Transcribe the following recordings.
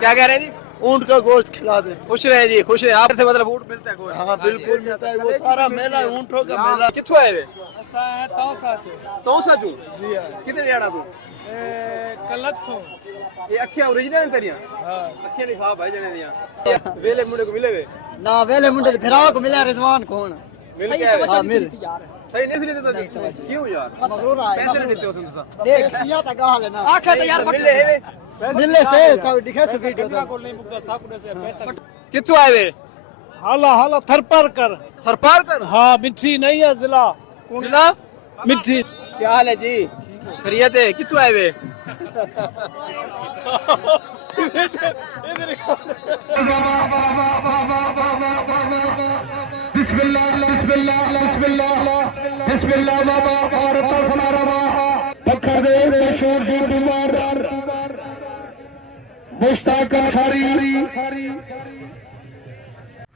क्या कह रहे हैं जी? ऊंट का गोश्त खिला दे। खुश रहे जी, खुश रहे। आप से मतलब ऊंट मिलता है गोश्त? हाँ बिल्कुल मिलता है, वो सारा मेला ऊंटों का मेला। कित्थों आए वे? असा है तौसा च तौसा चू? जी हां कितने जाना तू? कलथों ये अखियां ओरिजिनल हैं तेरियां? हां अखियां नहीं खा भाई जने दियां। वेले मुंडे को मिले वे? ना वेले मुंडे फिराओ को मिला रिजवान कौन मिल के आए वे? हाँ मिल सही नहीं सुनी तो क्यों यार? मगरूर आए पैसे नहीं देते हो तुम सा? देख सिया तक गाल है ना आखे तो यार मिले है वे? मिलने से तो दिखे से वीडियो तो को नहीं बुकदा साकुड़े से पैसा कित्थों आए वे? हाला हाला थरपर कर थरपार कर? हां मिठी नहीं है जिला जिला? मिठी क्या हाल है जी? खैरियत है? कित्थों आए वे? बिस्मिल्लाह बिस्मिल्लाह बिस्मिल्लाह बिस्मिल्लाह बाबा और हमारा बाबा पत्थर दे मशहूर जी बीमार मुश्ताक अंसारी।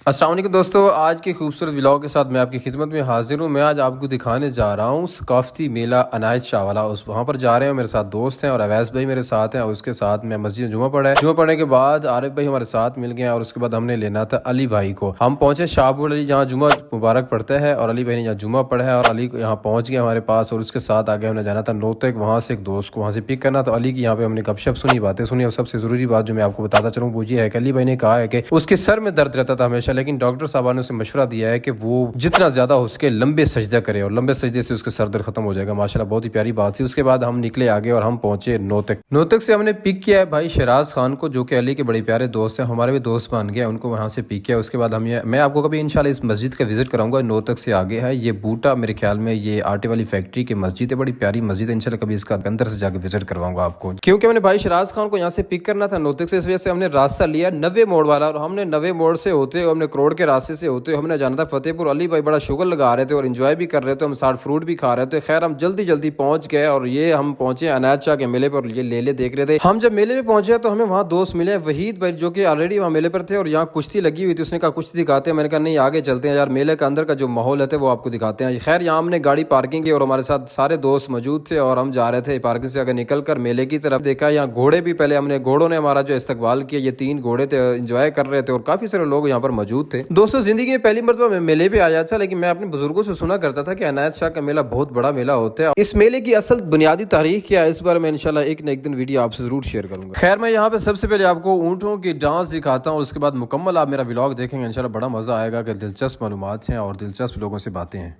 अस्सलाम वालेकुम दोस्तों, आज के खूबसूरत व्लॉग के साथ मैं आपकी खिदमत में हाजिर हूँ। मैं आज आपको दिखाने जा रहा हूँ सकाफती मेला अनायत शाह वाला। उस वहाँ पर जा रहे हैं, मेरे साथ दोस्त हैं और अवैस भाई मेरे साथ हैं और उसके साथ मैं मस्जिद जुमा पढ़ा है। जुमा पढ़ने के बाद आरिफ भाई हमारे साथ मिल गए और उसके बाद हमने लेना था अली भाई को। हम पहुंचे शाहपुर अली जहाँ जुमा मुबारक पढ़ते हैं और अली भाई ने यहाँ जुमा पढ़ा है और अली यहाँ पहुँच गए हमारे पास और उसके साथ आगे हमने जाना था नोतक, वहाँ से एक दोस्त को वहाँ से पिक करना। तो अली की यहाँ पे हमने गपशप सुनी, बातें सुनी और सबसे जरूरी बात जो मैं आपको बताता चलूँ वो ये है कि अली भाई ने कहा है कि उसके सर में दर्द रहता था हमेशा, लेकिन डॉक्टर साहब ने उसे मशवरा दिया है कि वो जितना ज्यादा हो सके लंबे सजदा करे और लंबे सजदे से उसके सर दर्द खत्म हो जाएगा। माशाल्लाह बहुत ही प्यारी बात थी। उसके बाद हम निकले आगे और हम पहुंचे नोतक। नोतक से हमने पिक किया है भाई शराज खान को, जो कि अली के बड़े प्यारे दोस्त हैं, हमारे भी दोस्त बन गए, उनको वहां से पिक किया। उसके बाद मैं आपको कभी इंशाल्लाह इस मस्जिद का विजिट कराऊंगा। नोतक से आगे है ये बूटा, मेरे ख्याल में ये आटे वाली फैक्ट्री की मस्जिद है, बड़ी प्यारी मस्जिद है। इंशाल्लाह कभी इसका अंदर से जाकर विजिट करवाऊंगा आपको, क्योंकि मैंने भाई शराज खान को यहाँ से पिक करना था नोतक से, इस वजह से हमने रास्ता लिया नवे मोड़ वाला और हमने नवे मोड़ से होते हमने करोड़ के रास्ते से होते हमने जाना था फतेहपुर। अली भाई बड़ा शुगर लगा रहे थे और एंजॉय भी कर रहे थे, हम साथ फ्रूट भी खा रहे थे। खैर हम जल्दी जल्दी पहुंच गए और ये हम पहुंचे अनायत शाह के मेले पर। ये लेले देख रहे थे। हम जब मेले में पहुंचे तो हमें वहाँ दोस्त मिले, वहीद भाई जो कि ऑलरेडी वहाँ मेले पर थे और यहाँ कुश्ती लगी हुई थी। उसने कहा कुश्ती दिखाते हैं, मैंने कहा नहीं आगे चलते हैं यार, मेले के अंदर का जो माहौल है वो आपको दिखाते हैं। खैर यहाँ हमने गाड़ी पार्किंग की और हमारे साथ सारे दोस्त मौजूद थे और हम जा रहे थे पार्किंग से आगे निकल कर मेले की तरफ। देखा यहाँ घोड़े भी, पहले हमने घोड़ों ने हमारा जो इस्तकबाल किया, ये 3 घोड़े थे, एंजॉय कर रहे थे और काफी सारे लोग यहाँ पर मौजूद थे। दोस्तों जिंदगी में पहली मरतबा मैं मेले पे आया था, लेकिन मैं अपने बुजुर्गों से सुना करता था कि अनायत शाह का मेला बहुत बड़ा मेला होता है। इस मेले की असल बुनियादी तारीख क्या है, इस बार मैं इंशाल्लाह एक न एक दिन वीडियो आपसे जरूर शेयर करूंगा। खैर मैं यहाँ पे सबसे पहले आपको ऊँटों की डांस दिखाता हूँ, उसके बाद मुकम्मल आप मेरा व्लॉग देखेंगे, इंशाल्लाह बड़ा मजा आएगा कि दिलचस्प मालूमात हैं और दिलचस्प लोगों से बातें हैं।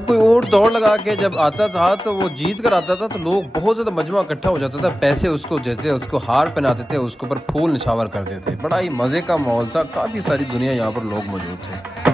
कोई ऊँट दौड़ लगा के जब आता था तो वो जीत कर आता था तो लोग बहुत ज्यादा मजमा इकट्ठा हो जाता था, पैसे उसको देते, उसको हार पहनाते थे, उसके ऊपर फूल निछावर करते थे। बड़ा ही मजे का माहौल था, काफी सारी दुनिया यहाँ पर लोग मौजूद थे।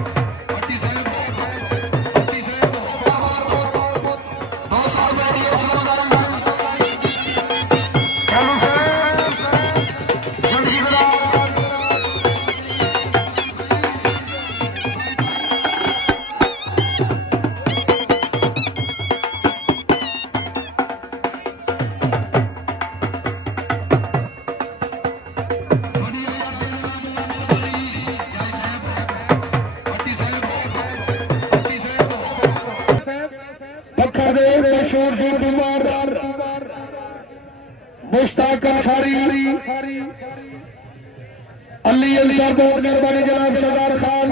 पत्थर दे मशहूर जी बीमार मुश्ताक अंसारी अली अंसार बहुत मेहरबानी जनाब सरदार खान।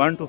1 to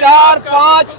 4-5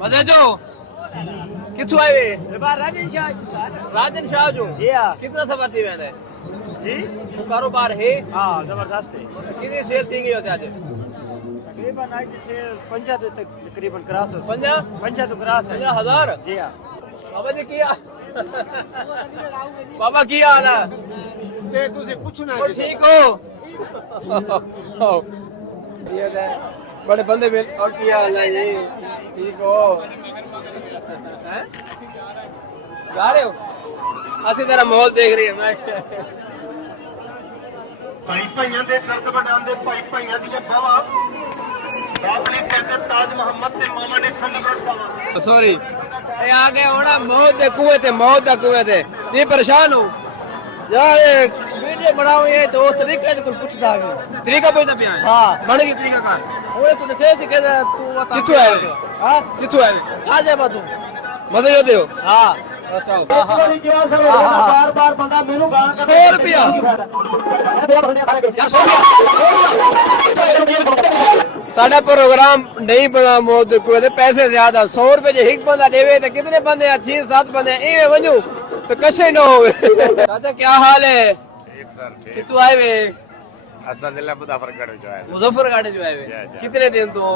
मजे जो किथों आए वे राजन शाह राजन शाह जो जी हाँ कितना सफाती वेंदा है जी वो कारोबार है हाँ जबरदस्त है कितनी सेल थी गई होती आज तकरीबन आज से 50 तक तकरीबन क्रॉस हो 50 तो क्रॉस है 50,000 जी हाँ बाबा जी किया बाबा की हाल है ਤੇ ਤੁਸੀਂ ਪੁੱਛਣਾ ਉਹ ਠੀਕ ਹੋ ਇਹ ਲੈ ਬੜੇ ਬੰਦੇ ਮਿਲ ਉਹ ਕੀ ਹਾਲ ਹੈ ਜੀ ਠੀਕ ਹੋ ਹੈ ਜਾ ਰਹੇ ਹੋ ਅਸੀਂ ਤੇਰਾ ਮਾਹੌਲ ਦੇਖ ਰਹੇ ਹਾਂ ਮੈਂ ਭਾਈ ਭਾਈਆਂ ਦੇ ਦਰਦ ਵਡਾਉਂਦੇ ਭਾਈ ਭਾਈਆਂ ਦੀਆਂ ਬਾਵਾ ਬਾਪ ਨੇ ਕਹਿੰਦੇ ਤਾਜ ਮੁਹੰਮਦ ਤੇ ਮਾਮਾ ਨੇ ਖੰਡਗੜ ਪਾਵਾ ਸੌਰੀ ਇਹ ਆ ਗਏ ਹੁਣ ਮੌਤ ਦੇ ਕੂਏ ਤੇ ਮੌਤ ਦਾ ਕੂਏ ਤੇ ਜੀ ਪਰੇਸ਼ਾਨ ਹੋ ਯਾਰ ਇਹ ਵੀਡੀਓ ਬਣਾਓ ਇਹ ਤਾਂ ਉਹ ਤਰੀਕੇ ਨਾਲ ਪੁੱਛਦਾ ਹੈ ਤਰੀਕਾ ਪੁੱਛਦਾ ਪਿਆ ਹੈ ਹਾਂ ਬਣ ਗਈ ਤਰੀਕਾ ਕਾਰ ਉਹ ਤੂੰ ਦੱਸੇ ਸੀ ਕਿ ਤੂੰ ਕਿੱਥੋਂ ਆਏ ਹਾਂ ਕਿੱਥੋਂ ਆਏ ਆ ਜਾ ਬਾਤੂ ਮਜ਼ੇ ਜੋ ਦਿਓ ਹਾਂ ਅੱਛਾ ਬਾਰ-ਬਾਰ ਬੰਦਾ ਮੈਨੂੰ ਗਾਲ 100 ਰੁਪਿਆ ਸਾਡਾ ਪ੍ਰੋਗਰਾਮ ਨਹੀਂ ਬਣਾ ਮੌਤ ਦੇ ਕੂਏ ਤੇ ਪੈਸੇ ਜ਼ਿਆਦਾ 100 ਰੁਪਏ ਜੇ ਇੱਕ ਬੰਦਾ ਦੇਵੇ ਤੇ ਕਿਤਨੇ ਬੰਦੇ ਆ 6-7 ਬੰਦੇ ਇਹ ਵੰਜੂ तो कैसे न हो चाचा क्या हाल है ठीक सर ठीक कितने आए वे असद जिला मुजफ्फरगढ़ जो है मुजफ्फरगढ़ जो आए वे जी। कितने दिन तो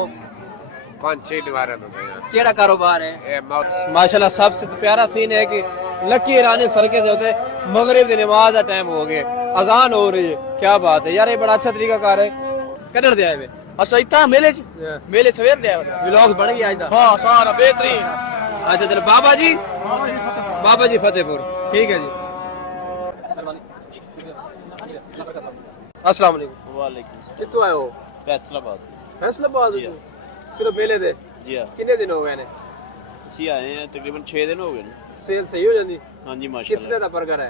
5-6 निवारे तो सही केड़ा कारोबार है है मौत माशाल्लाह सबसे तो प्यारा सीन है कि लकी रानी सड़के से होते मगरिब की नमाज का टाइम हो गया अजान हो रही है क्या बात है यार ये बड़ा अच्छा तरीका कार है कदर दे आए वे ਅਸਾਂ ਇੱਥਾ ਮੇਲੇ ਸਵੇਰ ਦੇ ਆਇਆ व्लॉग बन गया आज दा ਹਾਂ ਸਾਰਾ ਬਿਹਤਰੀਨ अच्छा चलो बाबा जी फतेहपुर ठीक है जी अस्सलाम वालेकुम वालेकुम कितों आए हो फैसलाबाद फैसलाबाद से सिर्फ मेले दे जी हाँ कितने दिन हो गए ने ਅਸੀਂ ਆਏ हैं तकरीबन 6 दिन हो गए ने सेल सही हो जाती ਹਾਂਜੀ कितने माशाल्लाह का बर्गर है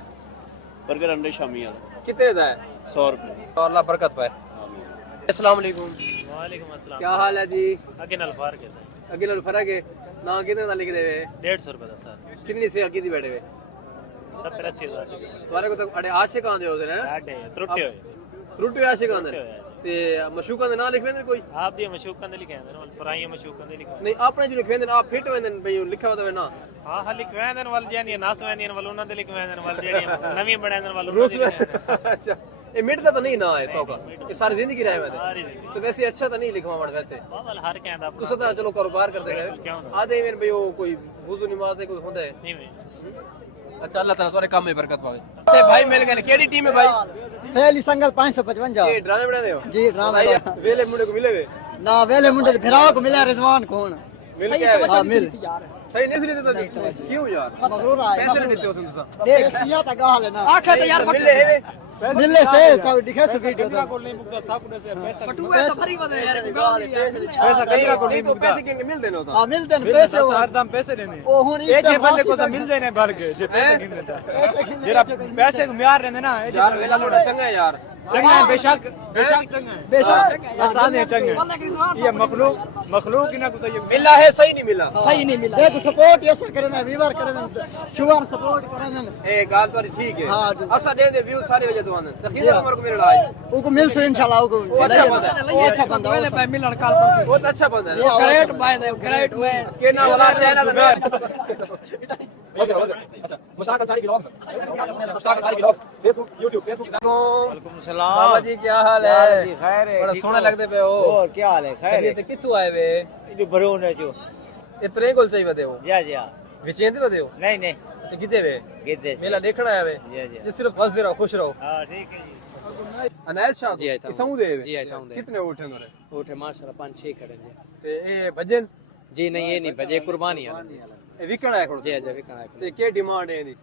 बर्गर अंडे शामी वाला कितने का है 100 रुपए और अल्लाह बरकत पाए अस्सलाम वालेकुम वालेकुम अस्सलाम क्या हाल है जी अगे नल फार के सर अगे नाल फर्क है ना कितने का लिख देवे 150 रुपए का सर कितनी से अगे दी बैठे हुए 70-80 तुम्हारे को तो अड़े आशिक आंदे होते हैं आटे त्रुटे होए रूटे आशिक आंदे ते मशूका दे ना लिखवे कोई आप दी मशूकां दे लिखे हैं पराई मशूकां दे लिखे नहीं अपने जो लिखवे आप फिट वेंदे भई लिखा होवे ना हाँ हाँ लिखवे हैं वाल जानी नास वेंदी वाल उन्हां दे लिखवे हैं वाल जेडी नवी बनाने वाल रूस अच्छा ये मिटदा तो नहीं ना है सौ का ये सारी जिंदगी रहे हुए तो वैसे अच्छा तो नहीं लिखवा वैसे वाल हर कहंदा तो सदा चलो कारोबार करते रहे आधे में भई वो कोई वुजू नमाज है कोई होंदा है नहीं अच्छा अल्लाह ताला तुम्हारे काम में बरकत पावे अच्छा भाई मिल गए केडी टीम है भाई पहली संगल 555 ये ड्रामे बना दे हो जी ड्रामा वेले मुंडे को मिले वे ना वेले मुंडे फिरा को मिला रिजवान कौन मिल के आए हाँ मिल सही नहीं देता क्यों यार मगरूर आए पैसे नहीं देते हो तुम तो देख सिया तक गाल है ना आखे तो यार मिले है मिलने से तो दिखा सु वीडियो तो पैसा कहीं का कोई तो पैसे के मिल देना होता हां मिलते हैं पैसे ਹਰਦਮ ਪੈਸੇ ਦੇਣੇ ओ हुन ਇਹ ਜੇ ਬੰਦੇ ਕੋਲ ਮਿਲਦੇ ਨੇ ਬਲਕਿ ਜੇ ਪੈਸੇ ਗਿਣ ਦਿੰਦਾ ਜਿਹੜਾ ਪੈਸੇ ਮਿਆਰ ਰਹਿੰਦੇ ਨਾ ਇਹ यार वेला मोड़ा चंगा है यार ਚੰਗਾ ਹੈ ਬੇਸ਼ੱਕ ਚੰਗਾ ਹੈ बेशक आसान है चंगा ये मखलूक ना कुछ ये मिला है सही नहीं मिला सही नहीं मिला देखो सपोर्ट ऐसा करना व्यूअर करना छुआर सपोर्ट करना ए गाल तो ठीक है हाँ। असा दे व्यू सारे वजह तो आनंद तखीर उमर को मेरा आज उनको मिल से इंशाल्लाह उनको अच्छा बंदा है। वो अच्छा बंदा है मिलन काल पर बहुत अच्छा बंदा है great by the great way के ना वाला चाइना का Mushtaq Ansari blogs Mushtaq Ansari blogs Facebook YouTube Facebook वालेकुम सलाम बाबा जी क्या हाल है जी खैर है बड़ा सोना लगते पे हो और क्या हाल है खैर ये किथु आए वे है बरोन है जो इतने गोल चाहिए बदे हो जा जा विचेंदे बदे हो नहीं नहीं तो किते वे गिद्दे मेला देखना आया वे जी जी ये सिर्फ हंस रहो खुश रहो हां ठीक है जी अनायत शाह जी, आयता हूं। किसू दे वे जी, आयता हूं दे। कितने उठे नरे उठे माशाल्लाह 5-6 खड़े ने ते ए भजन जी नहीं ये नहीं बजे कुर्बानी है ए विकण है कोड़ जी अजय विकना ते के डिमांड है इदी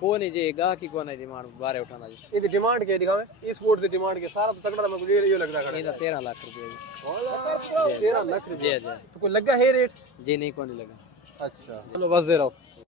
को नहीं जी गा की को नहीं डिमांड बारे उठाना जी इदी डिमांड के दिखावे ई स्पोर्ट दी डिमांड के सारा तो तगड़ा मैं ये लगदा खड़ा इनका 13 लाख रुपए जी 13 लाख जी अजय तो कोई लगा है रेट जी नहीं को नहीं लगा अच्छा चलो बस दे रहो